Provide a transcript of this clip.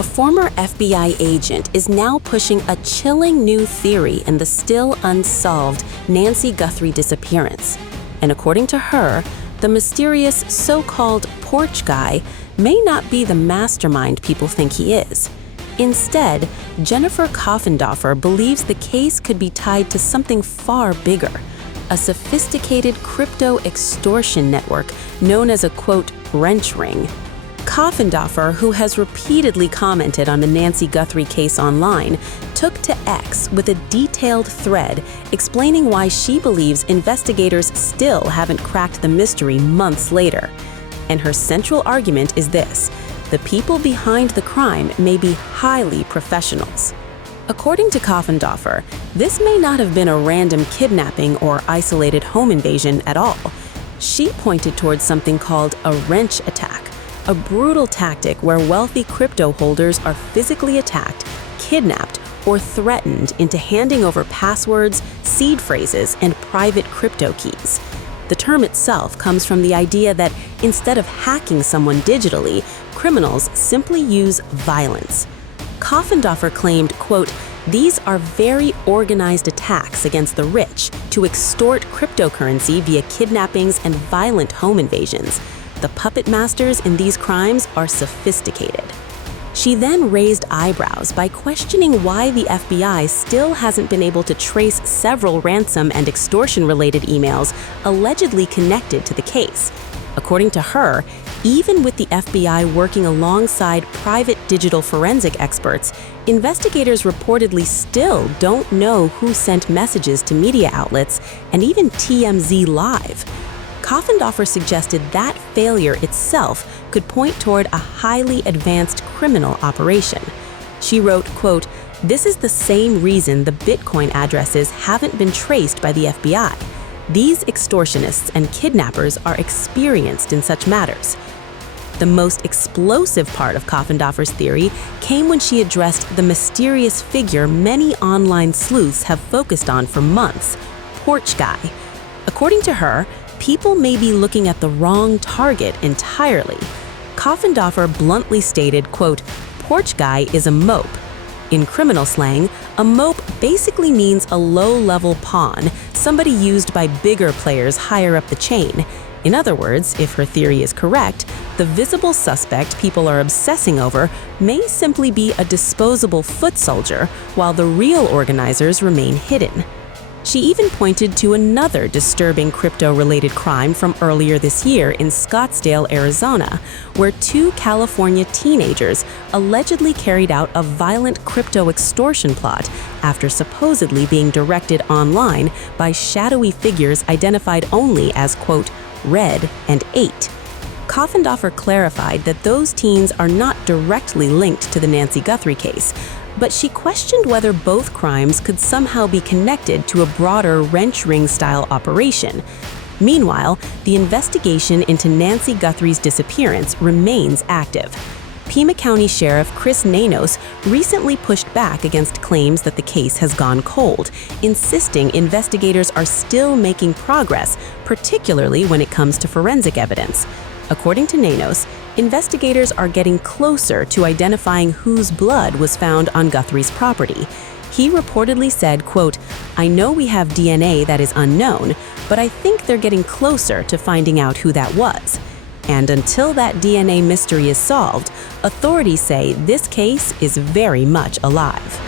A former FBI agent is now pushing a chilling new theory in the still unsolved Nancy Guthrie disappearance. And according to her, the mysterious so-called Porch guy may not be the mastermind people think he is. Instead, Jennifer Coffindoffer believes the case could be tied to something far bigger, a sophisticated crypto extortion network known as a, quote, wrench ring. Coffindoffer, who has repeatedly commented on the Nancy Guthrie case online, took to X with a detailed thread explaining why she believes investigators still haven't cracked the mystery months later. And her central argument is this: the people behind the crime may be highly professionals. According to Coffindoffer, this may not have been a random kidnapping or isolated home invasion at all. She pointed towards something called a wrench attack, a brutal tactic where wealthy crypto holders are physically attacked, kidnapped, or threatened into handing over passwords, seed phrases, and private crypto keys. The term itself comes from the idea that instead of hacking someone digitally, criminals simply use violence. Coffindoffer claimed, quote, "These are very organized attacks against the rich to extort cryptocurrency via kidnappings and violent home invasions. The puppet masters in these crimes are sophisticated." She then raised eyebrows by questioning why the FBI still hasn't been able to trace several ransom and extortion-related emails allegedly connected to the case. According to her, even with the FBI working alongside private digital forensic experts, investigators reportedly still don't know who sent messages to media outlets and even TMZ Live. Coffindoffer suggested that failure itself could point toward a highly advanced criminal operation. She wrote, quote, "This is the same reason the Bitcoin addresses haven't been traced by the FBI. These extortionists and kidnappers are experienced in such matters." The most explosive part of Coffindoffer's theory came when she addressed the mysterious figure many online sleuths have focused on for months, Porch guy. According to her, people may be looking at the wrong target entirely. Coffindoffer bluntly stated, quote, "Porch guy is a mope." In criminal slang, a mope basically means a low-level pawn, somebody used by bigger players higher up the chain. In other words, if her theory is correct, the visible suspect people are obsessing over may simply be a disposable foot soldier, while the real organizers remain hidden. She even pointed to another disturbing crypto-related crime from earlier this year in Scottsdale, Arizona, where 2 California teenagers allegedly carried out a violent crypto extortion plot after supposedly being directed online by shadowy figures identified only as, quote, "Red and 8. Coffindoffer clarified that those teens are not directly linked to the Nancy Guthrie case, but she questioned whether both crimes could somehow be connected to a broader wrench ring-style operation. Meanwhile, the investigation into Nancy Guthrie's disappearance remains active. Pima County Sheriff Chris Nanos recently pushed back against claims that the case has gone cold, insisting investigators are still making progress, particularly when it comes to forensic evidence. According to Nanos, investigators are getting closer to identifying whose blood was found on Guthrie's property. He reportedly said, quote, "I know we have DNA that is unknown, but I think they're getting closer to finding out who that was." And until that DNA mystery is solved, authorities say this case is very much alive.